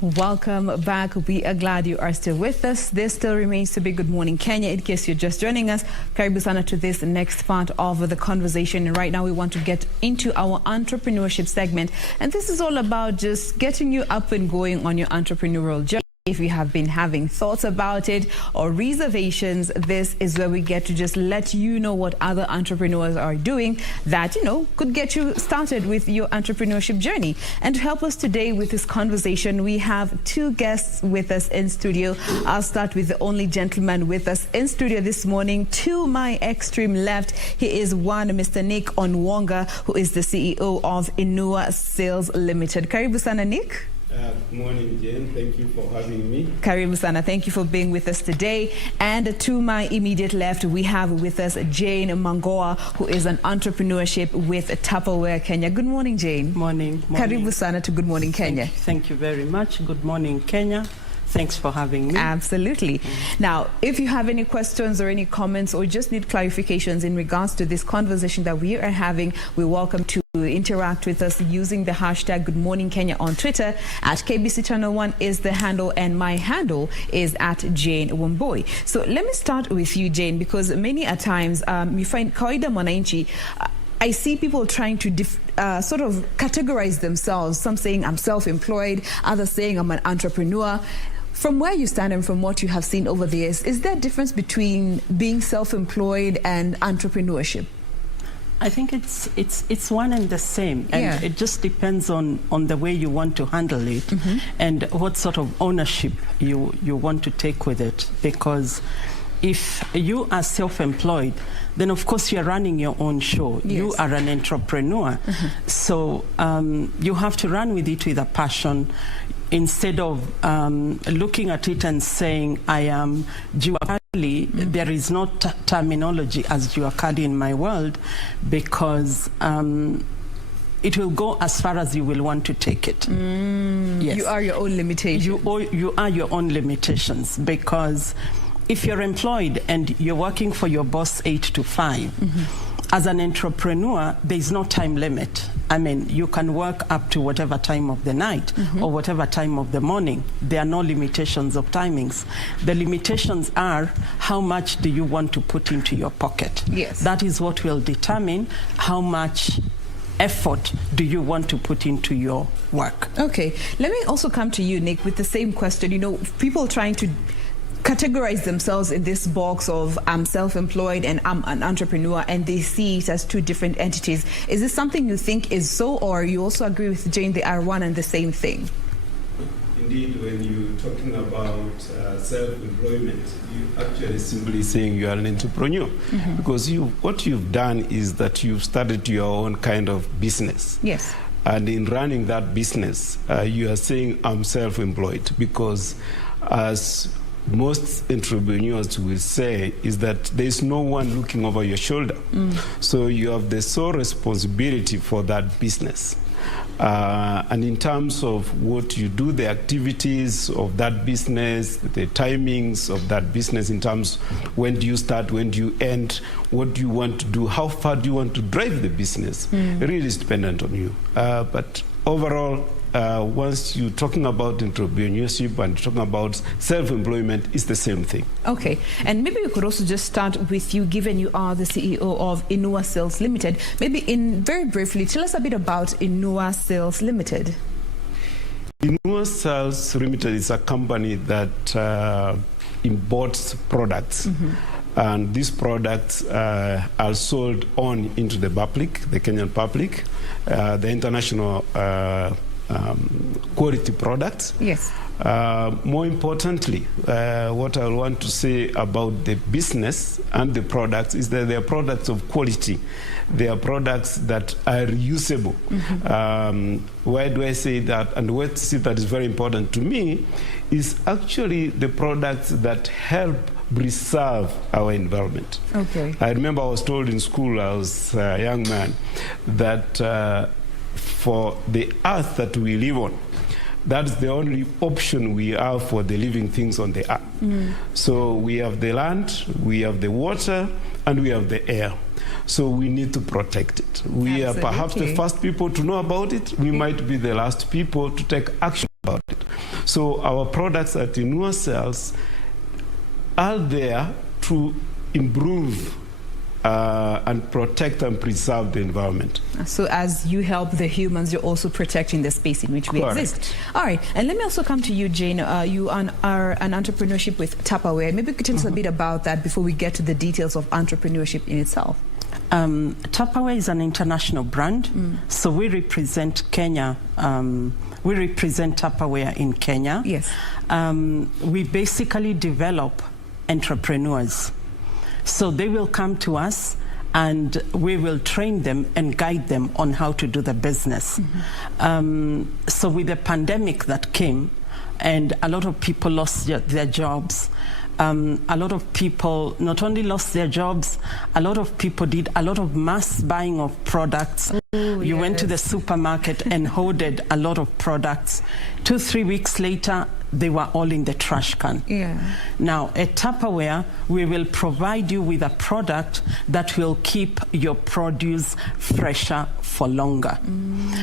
Welcome back. We are glad you are still with us. This still remains to be Good Morning Kenya. In case you're just joining us, karibu sana to this next part of the conversation. And right now we want to get into our entrepreneurship segment. And this is all about just getting you up and going on your entrepreneurial journey. If you have been having thoughts about it or reservations, this is where we get to just let you know what other entrepreneurs are doing that, could get you started with your entrepreneurship journey. And to help us today with this conversation, we have two guests with us in studio. I'll start with the only gentleman with us in studio this morning. To my extreme left, he is Mr. Nick Onwonga, who is the CEO of Inua Sales Limited. Karibu sana, Nick. Good morning, Jane. Thank you for having me. Karibu sana. Thank you for being with us today. And to my immediate left, we have with us Jayne Mangoa, who is an entrepreneurship with Tupperware Kenya. Good morning, Jayne. Morning. Karibu sana to Good Morning Kenya. Thank you very much. Good morning, Kenya. Thanks for having me. Absolutely. Now, if you have any questions or any comments or just need clarifications in regards to this conversation that we are having, we're welcome to interact with us using the hashtag Good Morning Kenya on Twitter. At KBC Channel 1 is the handle, and my handle is at Jain Wambui. So let me start with you, Jayne, because many a times you find kawaida mwananchi, I see people trying to sort of categorize themselves. Some saying I'm self-employed, others saying I'm an entrepreneur. From where you stand and from what you have seen over the years, is there a difference between being self-employed and entrepreneurship? I think it's one and the same, and it just depends on the way you want to handle it and what sort of ownership you want to take with it. Because if you are self-employed, then of course you're running your own show. Yes. You are an entrepreneur. So you have to run with it with a passion, instead of looking at it and saying, I am Juakali. There is no terminology as Juakali in my world, because it will go as far as you will want to take it. Yes. You are your own limitations. You are your own limitations, because if you're employed and you're working for your boss 8 to 5, as an entrepreneur, there's no time limit. I mean, you can work up to whatever time of the night or whatever time of the morning. There are no limitations of timings. The limitations are how much do you want to put into your pocket. Yes. That is what will determine how much effort do you want to put into your work. Okay. Let me also come to you, Nick, with the same question. People trying to categorize themselves in this box of I'm self-employed and I'm an entrepreneur, and they see it as two different entities. Is this something you think is so, or you also agree with Jayne they are one and the same thing? Indeed, when you're talking about self-employment, you're actually simply saying you are an entrepreneur, because what you've done is that you've started your own kind of business. Yes. And in running that business, you are saying I'm self-employed, because as most entrepreneurs will say is that there's no one looking over your shoulder. So you have the sole responsibility for that business. And in terms of what you do, the activities of that business, the timings of that business, in terms when do you start, when do you end, what do you want to do, how far do you want to drive the business, it really is dependent on you. But overall, once you're talking about entrepreneurship and talking about self-employment, it's the same thing. Okay, and maybe we could also just start with you, given you are the CEO of Inua Sales Limited. Maybe very briefly, tell us a bit about Inua Sales Limited. Inua Sales Limited is a company that imports products. And these products are sold on into the public, the Kenyan public, the international quality products. Yes. More importantly, what I want to say about the business and the products is that they are products of quality. They are products that are reusable. Why do I say that? And what that is very important to me is actually the products that help preserve our environment. Okay. I remember I was told in school, I was a young man, that for the earth that we live on, that's the only option we have for the living things on the earth. So we have the land, we have the water, and we have the air. So we need to protect it. We are perhaps the first people to know about it. We might be the last people to take action about it. So our products at Inua sells are there to improve and protect and preserve the environment. So as you help the humans, you're also protecting the space in which we exist. All right, and let me also come to you, Jayne. You are an entrepreneurship with Tupperware. Maybe you could tell us a bit about that before we get to the details of entrepreneurship in itself. Tupperware is an international brand, so we represent Kenya. We represent Tupperware in Kenya. Yes. We basically develop entrepreneurs. So they will come to us and we will train them and guide them on how to do the business. So with the pandemic that came, and a lot of people lost their jobs, a lot of people not only lost their jobs, a lot of people did a lot of mass buying of products. You went to the supermarket and hoarded a lot of products. 2-3 weeks later, they were all in the trash can. Now, at Tupperware, we will provide you with a product that will keep your produce fresher for longer.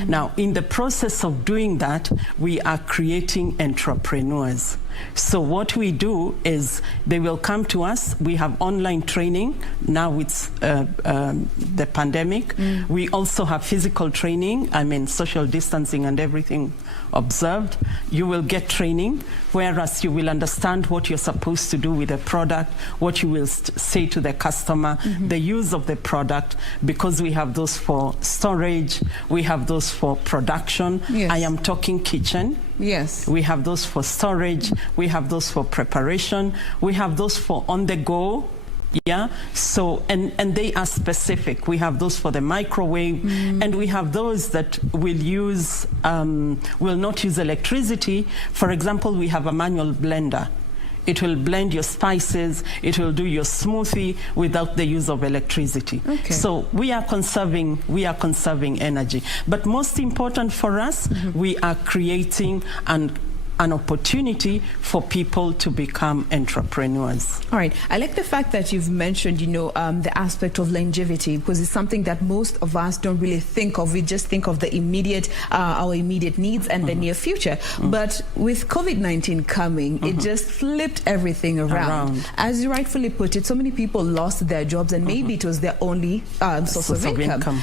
Now, in the process of doing that, we are creating entrepreneurs. So what we do is they will come to us. We have online training now with the pandemic. We also have physical training, social distancing and everything observed. You will get training, whereas you will understand what you're supposed to do with the product, what you will say to the customer, the use of the product, because we have those for storage, we have those for production. I am talking kitchen. Yes. We have those for storage, we have those for preparation, we have those for on the go. So and they are specific. We have those for the microwave, and we have those that will use will not use electricity. For example, we have a manual blender. It will blend your spices, it will do your smoothie without the use of electricity. So we are conserving energy. But most important for us, we are creating an opportunity for people to become entrepreneurs. All right. I like the fact that you've mentioned, the aspect of longevity, because it's something that most of us don't really think of. We just think of the immediate, our immediate needs and the near future. But with COVID-19 coming, it just flipped everything around. As you rightfully put it, so many people lost their jobs, and maybe it was their only source of income.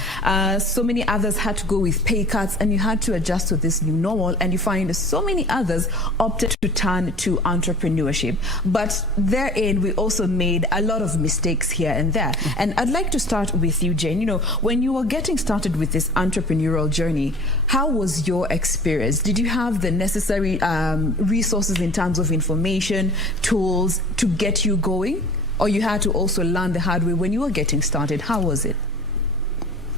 So many others had to go with pay cuts, and you had to adjust to this new normal, and you find so many others opted to turn to entrepreneurship. But therein, we also made a lot of mistakes here and there. And I'd like to start with you, Jayne. When you were getting started with this entrepreneurial journey, how was your experience? Did you have the necessary resources in terms of information, tools to get you going? Or you had to also learn the hard way when you were getting started? How was it?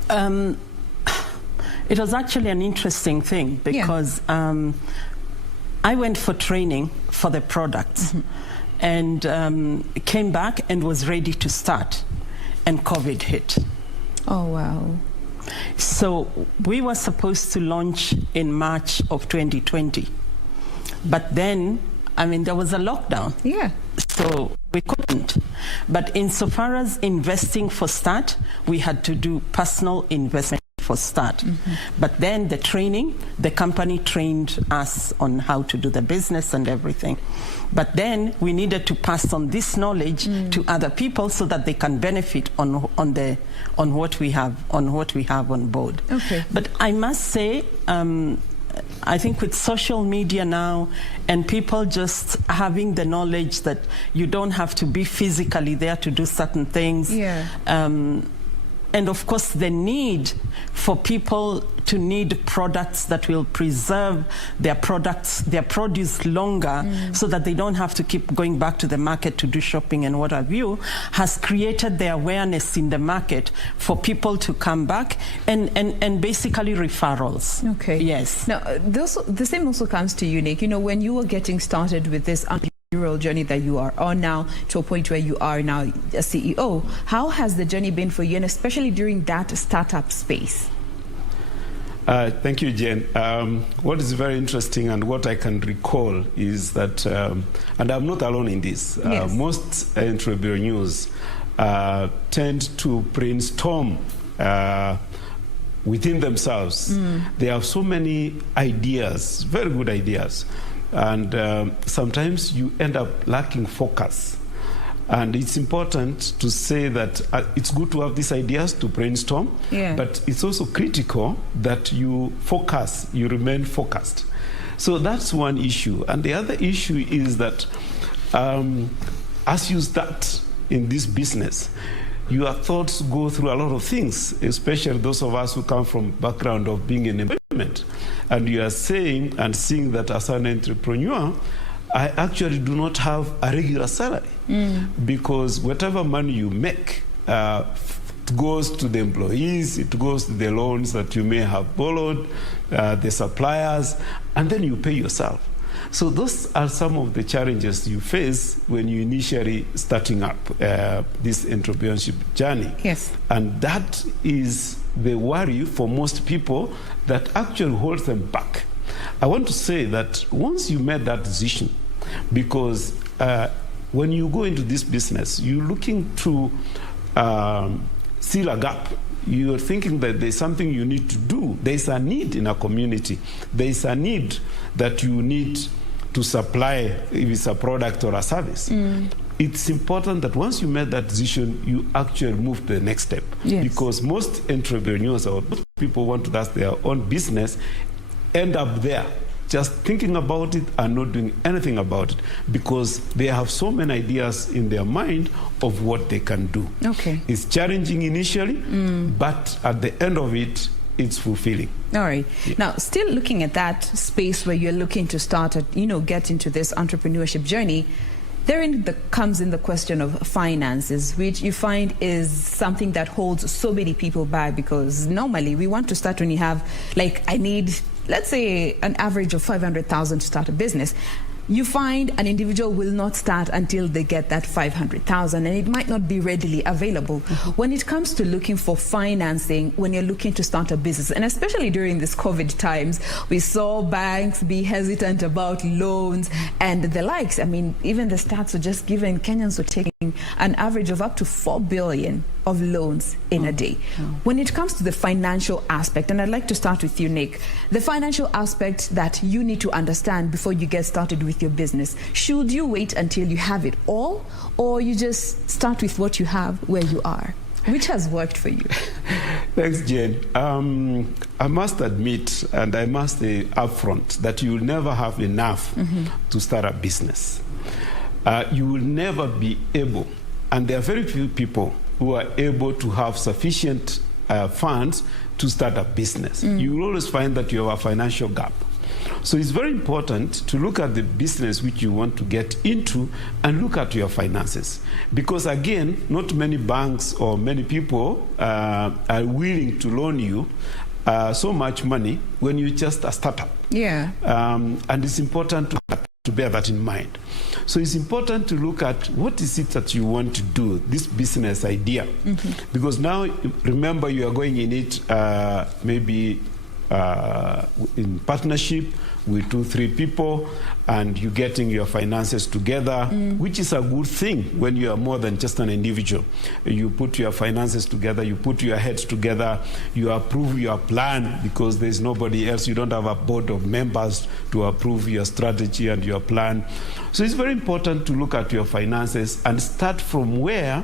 It was actually an interesting thing because I went for training for the products and came back and was ready to start, and COVID hit. Oh, wow. So we were supposed to launch in March of 2020. But then, there was a lockdown. So we couldn't. But insofar as investing for start, we had to do personal investment for start. But then the training, the company trained us on how to do the business and everything. But then we needed to pass on this knowledge to other people so that they can benefit on what we have on board. But I must say, I think with social media now and people just having the knowledge that you don't have to be physically there to do certain things. And of course, the need for people to need products that will preserve their produce longer so that they don't have to keep going back to the market to do shopping and what have you, has created the awareness in the market for people to come back and basically referrals. Yes. Now, the same also comes to you, Nick. When you were getting started with this entrepreneurial journey that you are on now, to a point where you are now a CEO, how has the journey been for you, and especially during that startup space? Thank you, Jane. What is very interesting and what I can recall is that, and I'm not alone in this, most entrepreneurs tend to brainstorm within themselves. They have so many ideas, very good ideas. And sometimes you end up lacking focus. And it's important to say that it's good to have these ideas to brainstorm, but it's also critical that you focus, you remain focused. So that's one issue. And the other issue is that as you start in this business, your thoughts go through a lot of things, especially those of us who come from background of being in employment. And you are saying and seeing that as an entrepreneur, I actually do not have a regular salary because whatever money you make goes to the employees, it goes to the loans that you may have borrowed, the suppliers, and then you pay yourself. So those are some of the challenges you face when you initially starting up this entrepreneurship journey. Yes. And that is the worry for most people that actually holds them back. I want to say that once you made that decision, because when you go into this business, you're looking to seal a gap. You're thinking that there's something you need to do. There's a need in a community. There's a need that you need to supply, if it's a product or a service. It's important that once you made that decision, you actually move to the next step. Yes. Because most entrepreneurs or most people want to start their own business end up there, just thinking about it and not doing anything about it, because they have so many ideas in their mind of what they can do. Okay. It's challenging initially, but at the end of it, it's fulfilling. All right. Yeah. Now, still looking at that space where you're looking to start, get into this entrepreneurship journey, therein comes in the question of finances, which you find is something that holds so many people back, because normally we want to start when you have, I need, let's say, an average of 500,000 to start a business. You find an individual will not start until they get that 500,000, and it might not be readily available. When it comes to looking for financing, when you're looking to start a business, and especially during this COVID times, we saw banks be hesitant about loans and the likes. I mean, even the stats were just given, Kenyans were taking an average of up to 4 billion of loans in a day. When it comes to the financial aspect, and I'd like to start with you, Nick, the financial aspect that you need to understand before you get started with your business, should you wait until you have it all, or you just start with what you have where you are? Which has worked for you? Thanks, Jane. I must admit, and I must say upfront, that you will never have enough to start a business. You will never be able, and there are very few people who are able to have sufficient funds to start a business. You will always find that you have a financial gap. So it's very important to look at the business which you want to get into and look at your finances. Because again, not many banks or many people are willing to loan you so much money when you're just a startup. Yeah. And it's important to bear that in mind. So it's important to look at what is it that you want to do, this business idea. Because now, remember, you are going in it maybe in partnership with 2-3 people, and you're getting your finances together, which is a good thing when you are more than just an individual. You put your finances together, you put your heads together, you approve your plan, because there's nobody else. You don't have a board of members to approve your strategy and your plan. So it's very important to look at your finances and start from where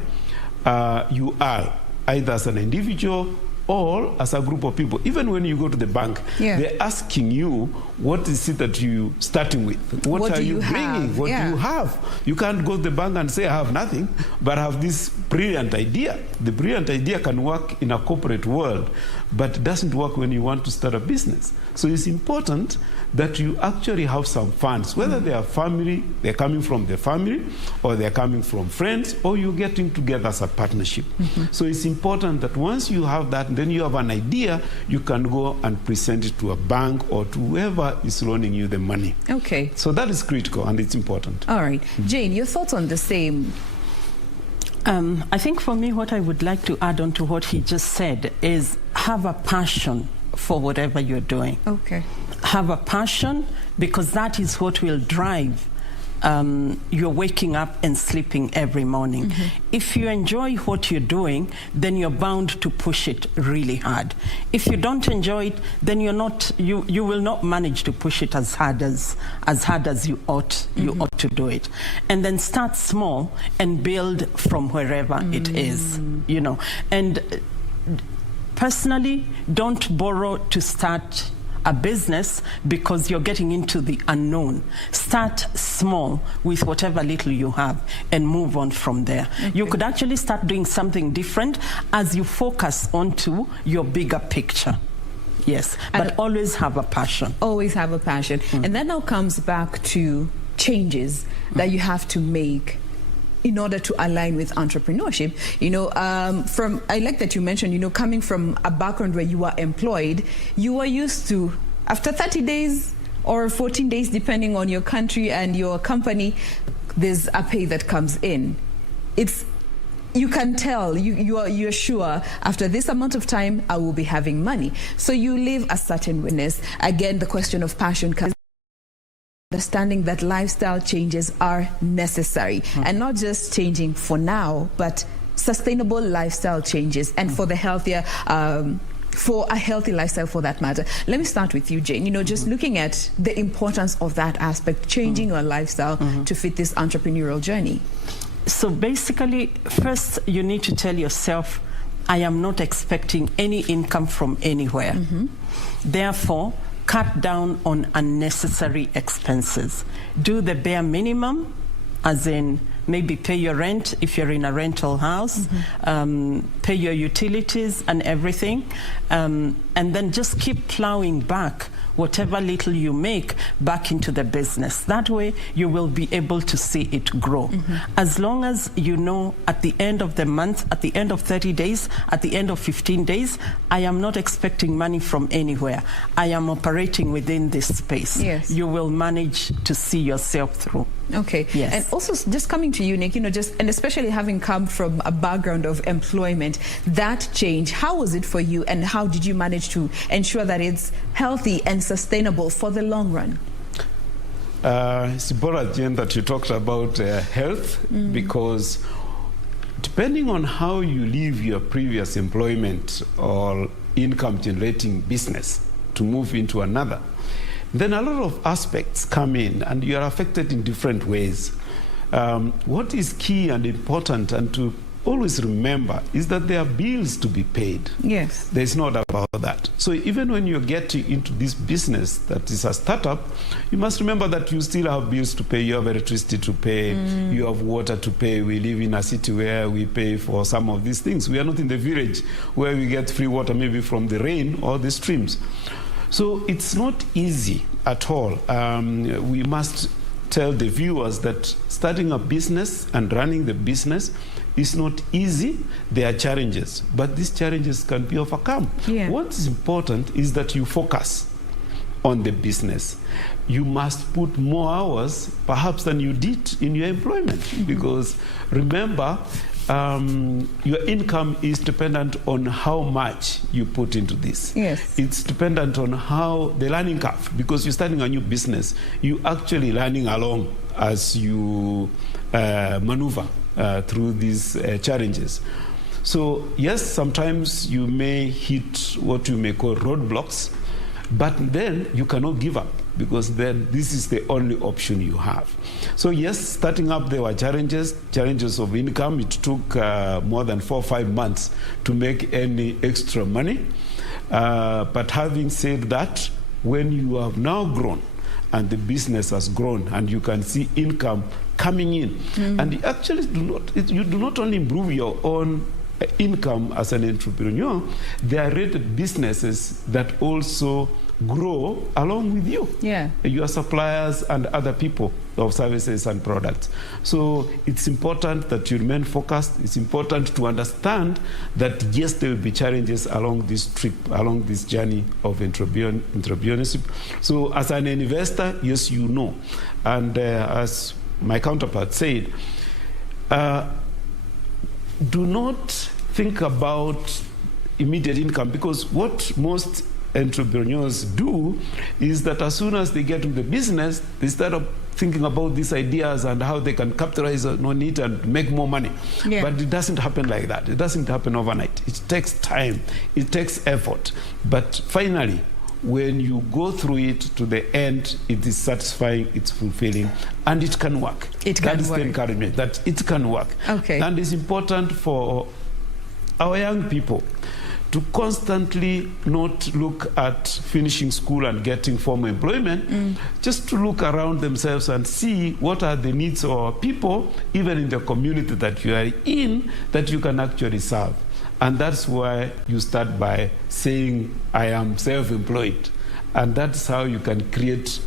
you are, either as an individual or as a group of people. Even when you go to the bank, they're asking you, what is it that you're starting with? What are you bringing? What do you have? You can't go to the bank and say, I have nothing, but I have this brilliant idea. The brilliant idea can work in a corporate world, but it doesn't work when you want to start a business. So it's important that you actually have some funds, whether they are family, they're coming from the family, or they're coming from friends, or you're getting together as a partnership. So it's important that once you have that, then you have an idea, you can go and present it to a bank or to whoever is loaning you the money. Okay. So that is critical and it's important. All right. Jane, your thoughts on the same? I think for me, what I would like to add on to what he just said is have a passion for whatever you're doing. Okay. Have a passion, because that is what will drive you're waking up and sleeping every morning. If you enjoy what you're doing, then you're bound to push it really hard. If you don't enjoy it, then you will not manage to push it as hard as you ought to do it. And then start small and build from wherever it is, you know. And personally, don't borrow to start a business because you're getting into the unknown. Start small with whatever little you have and move on from there. You could actually start doing something different as you focus onto your bigger picture. Yes, but always have a passion. Always have a passion. And that now comes back to changes that you have to make in order to align with entrepreneurship. You know, I like that you mentioned, you know, coming from a background where you are employed, you are used to, after 30 days or 14 days, depending on your country and your company, there's a pay that comes in. You can tell, you're sure after this amount of time, I will be having money. So you live a certain witness. Again, the question of passion comes. Understanding that lifestyle changes are necessary and not just changing for now, but sustainable lifestyle changes and for the healthier, for a healthy lifestyle for that matter. Let me start with you, Jane. You know, just looking at the importance of that aspect, changing your lifestyle to fit this entrepreneurial journey. So basically, first you need to tell yourself, I am not expecting any income from anywhere. Therefore, cut down on unnecessary expenses. Do the bare minimum, as in maybe pay your rent if you're in a rental house, pay your utilities and everything, and then just keep plowing back whatever little you make back into the business. That way you will be able to see it grow. As long as you know at the end of the month, at the end of 30 days, at the end of 15 days, I am not expecting money from anywhere. I am operating within this space. Yes. You will manage to see yourself through. Okay. Yes. And also just coming to you, Nick, you know, and especially having come from a background of employment, that change, how was it for you and how did you manage to ensure that it's healthy and sustainable for the long run? It's important, Jane, that you talked about health because depending on how you leave your previous employment or income generating business to move into another, then a lot of aspects come in and you are affected in different ways. What is key and important and to always remember is that there are bills to be paid. Yes. There's no doubt about that. So even when you get into this business that is a startup, you must remember that you still have bills to pay. You have electricity to pay. You have water to pay. We live in a city where we pay for some of these things. We are not in the village where we get free water maybe from the rain or the streams. So it's not easy at all. We must tell the viewers that starting a business and running the business is not easy. There are challenges, but these challenges can be overcome. Yeah. What's important is that you focus on the business. You must put more hours perhaps than you did in your employment because remember, your income is dependent on how much you put into this. Yes. It's dependent on how the learning curve, because you're starting a new business, you're actually learning along as you maneuver through these challenges. So yes, sometimes you may hit what you may call roadblocks, but then you cannot give up because then this is the only option you have. So yes, starting up there were challenges of income. It took more than 4 or 5 months to make any extra money. But having said that, when you have now grown and the business has grown and you can see income coming in, and you actually you do not only improve your own income as an entrepreneur, there are rated businesses that also grow along with you, your suppliers and other people of services and products. So it's important that you remain focused. It's important to understand that yes, there will be challenges along this trip, along this journey of entrepreneurship. So as an investor, yes, you know, and as my counterpart said, do not think about immediate income, because what most entrepreneurs do is that as soon as they get to the business, they start up thinking about these ideas and how they can capitalize on it and make more money. Yeah. But it doesn't happen like that. It doesn't happen overnight. It takes time. It takes effort. But finally, when you go through it to the end, it is satisfying, it's fulfilling, and it can work. That is the encouragement, that it can work. Okay. And it's important for our young people to constantly not look at finishing school and getting formal employment, just to look around themselves and see what are the needs of our people, even in the community that you are in, that you can actually serve. And that's why you start by saying, I am self-employed. And that's how you can create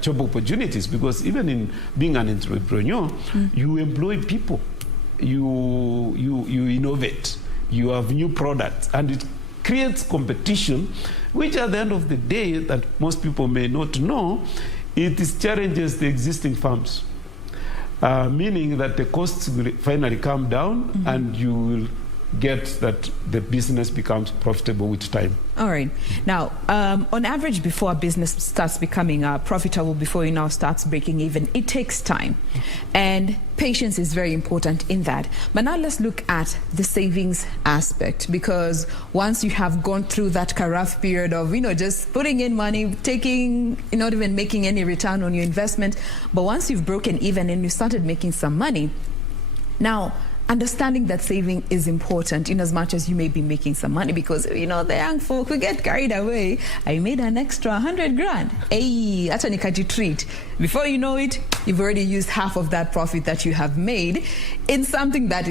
job opportunities, because even in being an entrepreneur, you employ people, you innovate, you have new products, and it creates competition, which at the end of the day, that most people may not know, it challenges the existing firms, meaning that the costs will finally come down, and you will get that the business becomes profitable with time. All right. Now, on average, before a business starts becoming profitable, before it now starts breaking even, it takes time. And patience is very important in that. But now let's look at the savings aspect, because once you have gone through that rough period of, just putting in money, not even making any return on your investment, but once you've broken even and you started making some money, now, understanding that saving is important in as much as you may be making some money, because the young folk, we get carried away. I made an extra 100 grand. Hey, that's a nikati treat. Before you know it, you've already used half of that profit that you have made in something that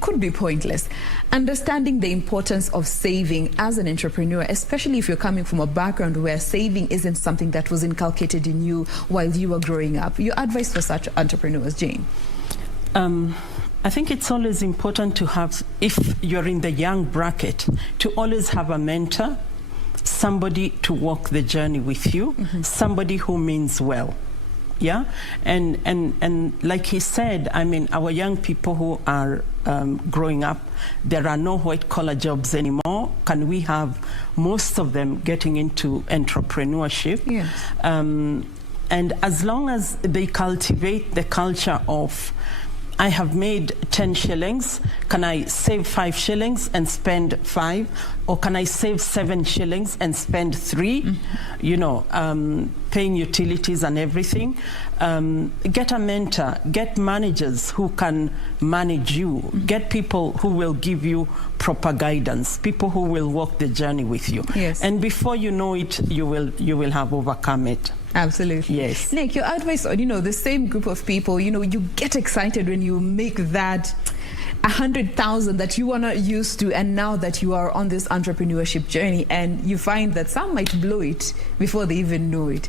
could be pointless. Understanding the importance of saving as an entrepreneur, especially if you're coming from a background where saving isn't something that was inculcated in you while you were growing up. Your advice for such entrepreneurs, Jane? I think it's always important to have, if you're in the young bracket, to always have a mentor, somebody to walk the journey with you, somebody who means well. Yeah, and like he said, I mean, our young people who are growing up, there are no white-collar jobs anymore. Can we have most of them getting into entrepreneurship? Yes. And as long as they cultivate the culture of, I have made 10 shillings, can I save 5 shillings and spend 5? Or can I save 7 shillings and spend 3? Paying utilities and everything. Get a mentor, get managers who can manage you, get people who will give you proper guidance, people who will walk the journey with you. Yes. And before you know it, you will have overcome it. Absolutely. Yes. Nick, your advice on, the same group of people, you get excited when you make that 100,000 that you were not used to, and now that you are on this entrepreneurship journey, and you find that some might blow it before they even know it.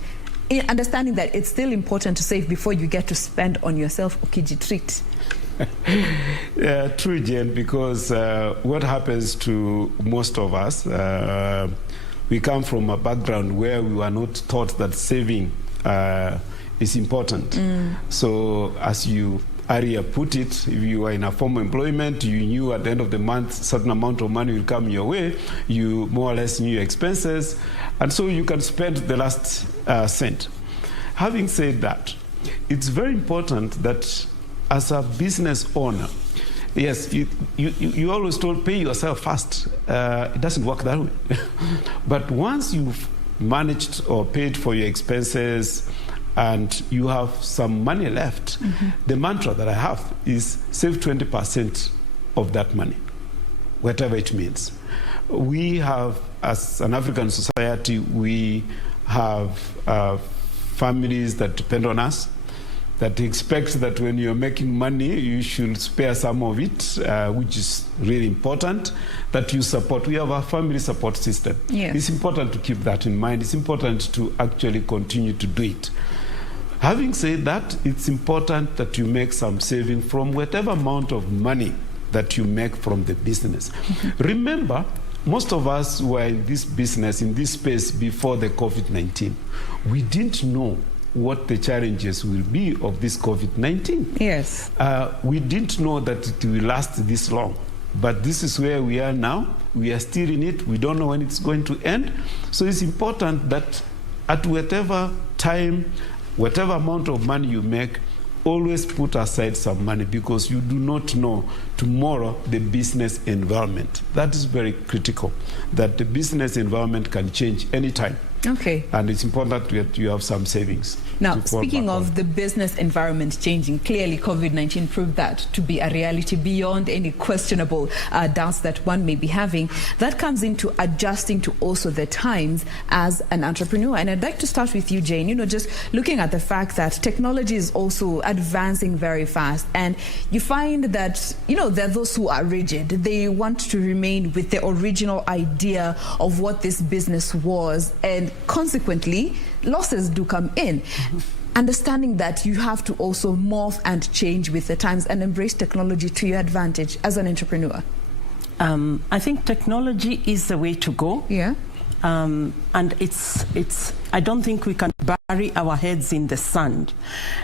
Understanding that it's still important to save before you get to spend on yourself, Okiji treat. Yeah, true, Jane, because what happens to most of us, we come from a background where we were not taught that saving is important. So as you earlier put it, if you are in a formal employment, you knew at the end of the month a certain amount of money will come your way, you more or less knew your expenses, and so you can spend the last cent. Having said that, it's very important that as a business owner, yes, you always told pay yourself first. It doesn't work that way. But once you've managed or paid for your expenses and you have some money left, the mantra that I have is save 20% of that money, whatever it means. We have, as an African society, we have families that depend on us, that expect that when you're making money, you should spare some of it, which is really important, that you support. We have a family support system. Yes. It's important to keep that in mind. It's important to actually continue to do it. Having said that, it's important that you make some saving from whatever amount of money that you make from the business. Remember, most of us were in this business, in this space before the COVID-19. We didn't know what the challenges will be of this COVID-19. Yes. We didn't know that it will last this long. But this is where we are now. We are still in it. We don't know when it's going to end. So it's important that at whatever time, whatever amount of money you make, always put aside some money, because you do not know tomorrow the business environment. That is very critical, that the business environment can change anytime. Okay. And it's important that you have some savings. Now, speaking of the business environment changing, clearly COVID-19 proved that to be a reality beyond any questionable doubts that one may be having. That comes into adjusting to also the times as an entrepreneur. And I'd like to start with you, Jane, just looking at the fact that technology is also advancing very fast. And you find that, there are those who are rigid. They want to remain with the original idea of what this business was. And consequently, losses do come in. Understanding that you have to also morph and change with the times and embrace technology to your advantage as an entrepreneur. I think technology is the way to go. Yeah. And I don't think we can bury our heads in the sand.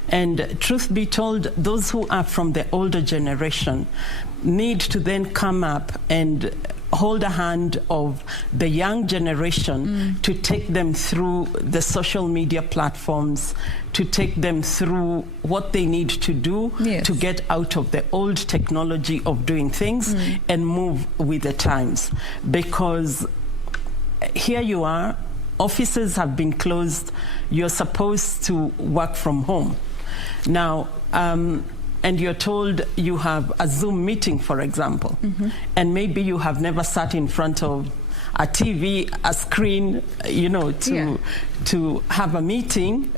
And truth be told, those who are from the older generation need to then come up and hold a hand of the young generation to take them through the social media platforms, to take them through what they need to do to get out of the old technology of doing things and move with the times. Because here you are, offices have been closed, you're supposed to work from home. Now, and you're told you have a Zoom meeting, for example, and maybe you have never sat in front of a TV, a screen, to have a meeting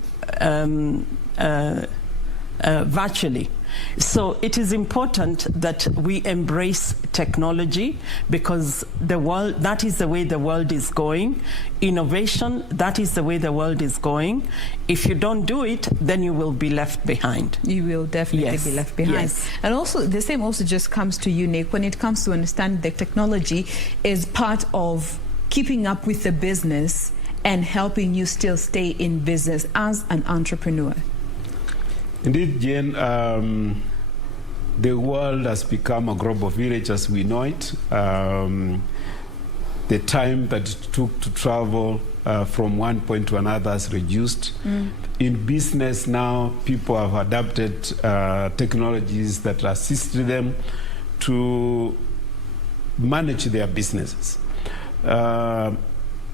virtually. So it is important that we embrace technology, because that is the way the world is going. Innovation, that is the way the world is going. If you don't do it, then you will be left behind. You will definitely be left behind. Yes. And also, the same also just comes to you, Nick, when it comes to understanding that technology is part of keeping up with the business and helping you still stay in business as an entrepreneur. Indeed, Jane, the world has become a global village as we know it. The time that it took to travel from one point to another has reduced. In business now, people have adapted technologies that assist them to manage their businesses.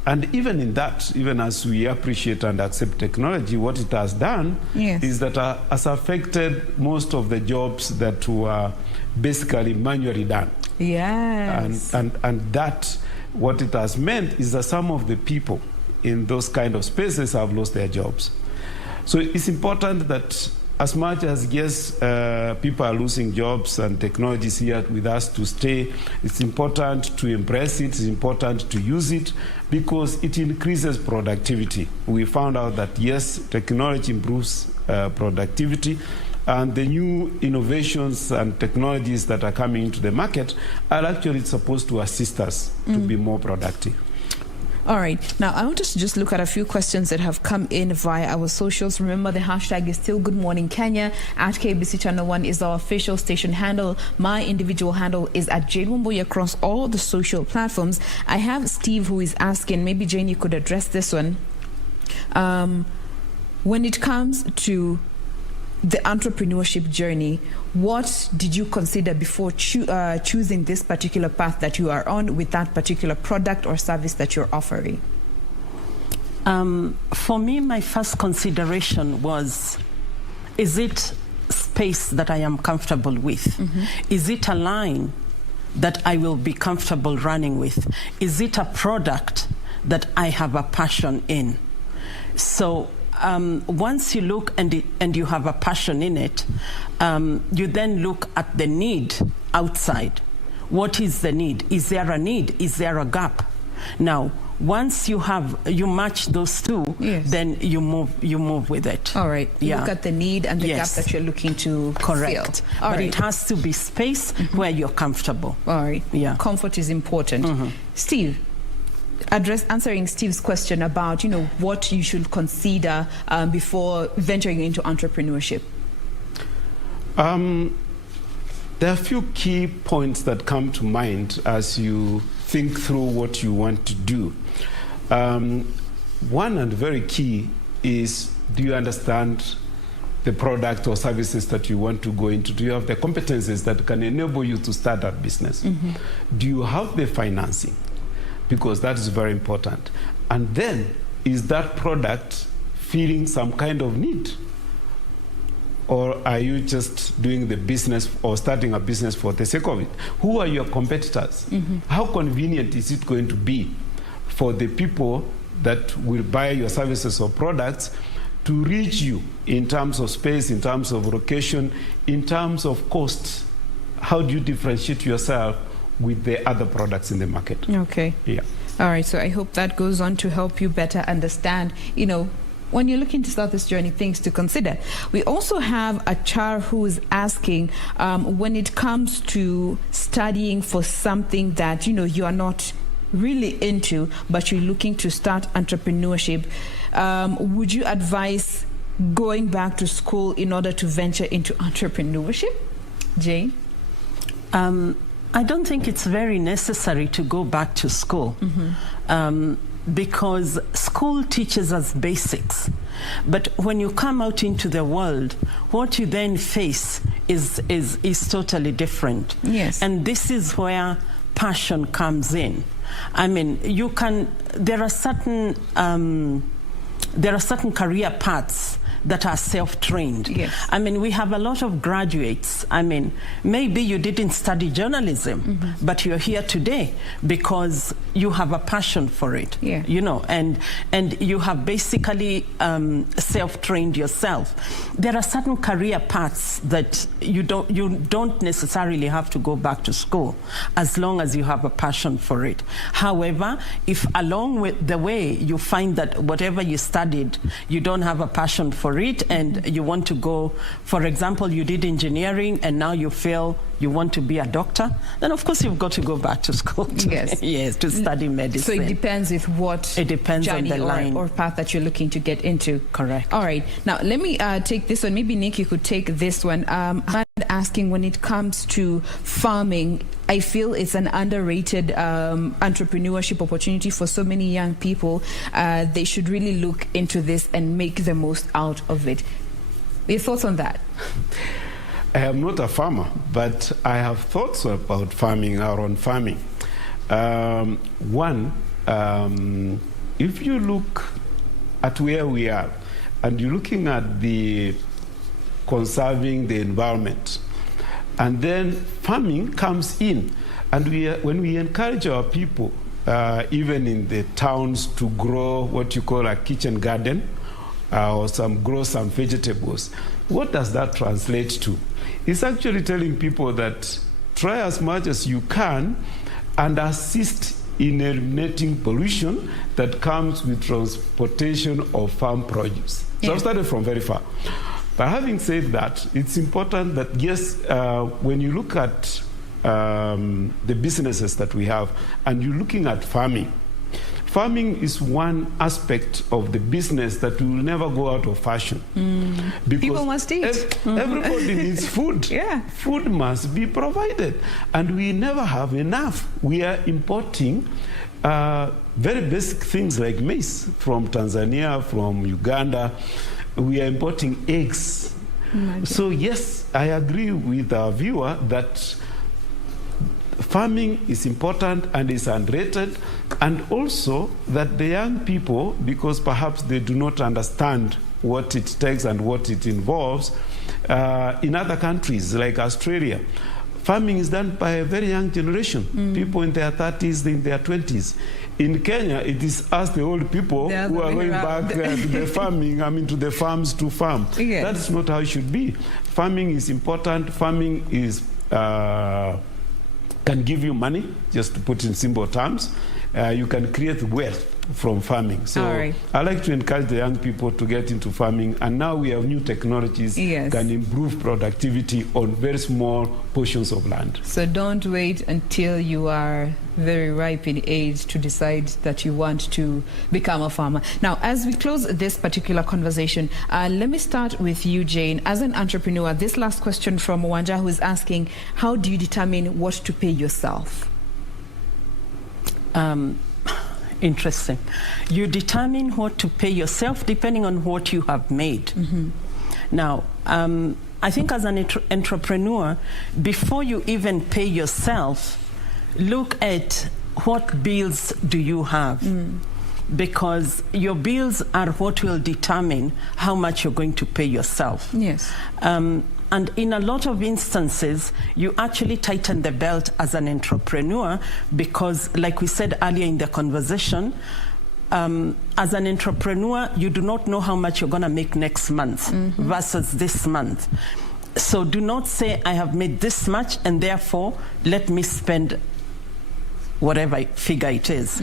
And even in that, even as we appreciate and accept technology, what it has done is that has affected most of the jobs that were basically manually done. Yes. And that, what it has meant is that some of the people in those kind of spaces have lost their jobs. So it's important that as much as, yes, people are losing jobs and technology is here with us to stay, it's important to embrace it, it's important to use it, because it increases productivity. We found out that, yes, technology improves productivity, and the new innovations and technologies that are coming into the market are actually supposed to assist us to be more productive. All right. Now, I want us to just look at a few questions that have come in via our socials. Remember, the hashtag is still Good Morning Kenya. At KBC Channel 1 is our official station handle. My individual handle is at Jane Wambui across all the social platforms. I have Steve who is asking, maybe Jane, you could address this one. When it comes to the entrepreneurship journey, what did you consider before choosing this particular path that you are on with that particular product or service that you're offering? For me, my first consideration was, is it space that I am comfortable with? Is it a line that I will be comfortable running with? Is it a product that I have a passion in? So once you look and you have a passion in it, you then look at the need outside. What is the need? Is there a need? Is there a gap? Now, once you match those two, then you move with it. All right. You look at the need and the gap that you're looking to fill. But it has to be space where you're comfortable. All right. Yeah. Comfort is important. Steve, answering Steve's question about what you should consider before venturing into entrepreneurship. there are a few key points that come to mind as you think through what you want to do. One and very key is, do you understand the product or services that you want to go into? Do you have the competencies that can enable you to start that business? Do you have the financing? Because that is very important. And then, is that product filling some kind of need? Or are you just doing the business or starting a business for the sake of it? Who are your competitors? How convenient is it going to be for the people that will buy your services or products to reach you in terms of space, in terms of location, in terms of cost? How do you differentiate yourself with the other products in the market? Okay. Yeah. All right. So I hope that goes on to help you better understand, when you're looking to start this journey, things to consider. We also have a Char who is asking, when it comes to studying for something that, you are not really into, but you're looking to start entrepreneurship, would you advise going back to school in order to venture into entrepreneurship? Jane? I don't think it's very necessary to go back to school. Because school teaches us basics. But when you come out into the world, what you then face is totally different. Yes. And this is where passion comes in. I mean, there are certain career paths that are self-trained. Yes. I mean, we have a lot of graduates. I mean, maybe you didn't study journalism, but you're here today because you have a passion for it. Yeah. And you have basically self-trained yourself. There are certain career paths that you don't necessarily have to go back to school as long as you have a passion for it. However, if along with the way you find that whatever you studied, you don't have a passion for it, and you want to go, for example, you did engineering and now you feel you want to be a doctor, then of course you've got to go back to school to study medicine. So it depends with what journey on the line or path that you're looking to get into. Correct. All right. Now let me take this one. Maybe Nick, you could take this one. I'm asking, when it comes to farming, I feel it's an underrated entrepreneurship opportunity for so many young people. They should really look into this and make the most out of it. Your thoughts on that? I am not a farmer, but I have thoughts about farming, our own farming. If you look at where we are, and you're looking at the conserving the environment, and then farming comes in, and when we encourage our people, even in the towns, to grow what you call a kitchen garden, or grow some vegetables, what does that translate to? It's actually telling people that try as much as you can and assist in eliminating pollution that comes with transportation of farm produce. So I've started from very far. But having said that, it's important that, yes, when you look at the businesses that we have and you're looking at farming, farming is one aspect of the business that will never go out of fashion. Because people must eat. Everybody needs food. Yeah. Food must be provided. And we never have enough. We are importing very basic things like maize from Tanzania, from Uganda. We are importing eggs. So yes, I agree with our viewer that farming is important and is underrated, and also that the young people, because perhaps they do not understand what it takes and what it involves, in other countries like Australia, farming is done by a very young generation, people in their 30s, in their 20s. In Kenya, it is us, the old people, who are going back to the farming, to the farms to farm. Yes. That's not how it should be. Farming is important. Farming is can give you money, just to put in simple terms. You can create wealth from farming. So I like to encourage the young people to get into farming, and now we have new technologies can improve productivity on very small portions of land. So don't wait until you are very ripe in age to decide that you want to become a farmer. Now, as we close this particular conversation, let me start with you, Jane. As an entrepreneur, this last question from Wanja, who is asking, how do you determine what to pay yourself? Interesting. You determine what to pay yourself depending on what you have made. Now, I think as an entrepreneur, before you even pay yourself, look at what bills do you have. Because your bills are what will determine how much you're going to pay yourself. Yes. And in a lot of instances, you actually tighten the belt as an entrepreneur because, like we said earlier in the conversation, as an entrepreneur, you do not know how much you're going to make next month versus this month. So do not say, I have made this much, and therefore, let me spend whatever figure it is.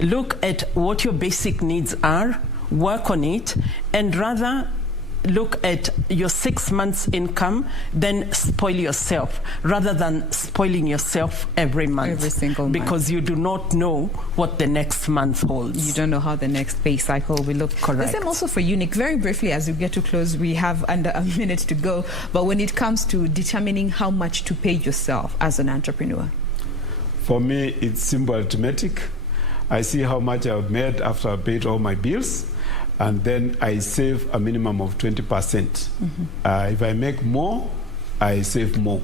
Look at what your basic needs are, work on it, and rather look at your 6 months income, then spoil yourself rather than spoiling yourself every month. Every single month. Because you do not know what the next month holds. You don't know how the next pay cycle will look. Correct. The same also for you, Nick. Very briefly, as we get to close, we have under a minute to go. But when it comes to determining how much to pay yourself as an entrepreneur? For me, it's simple arithmetic. I see how much I've made after I paid all my bills, and then I save a minimum of 20%. If I make more, I save more.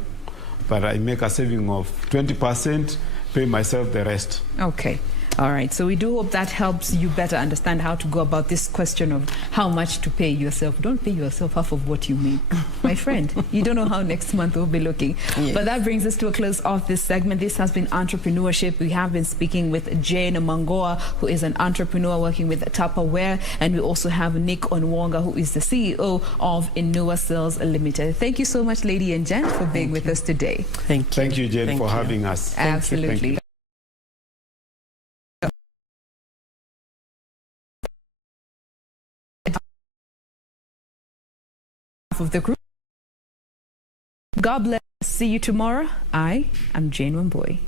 But I make a saving of 20%, pay myself the rest. Okay. All right. So we do hope that helps you better understand how to go about this question of how much to pay yourself. Don't pay yourself half of what you make. My friend, you don't know how next month will be looking. Yes. But that brings us to a close of this segment. This has been Entrepreneurship. We have been speaking with Jayne Mangoa, who is an entrepreneur working with Tupperware. And we also have Nick Onwonga, who is the CEO of Inua Sales Limited. Thank you so much, lady and gent, for being with us today. Thank you. Thank you, Jane, for having us. Absolutely. Thank you. Of the group. God bless. See you tomorrow. I am Jane Wambui.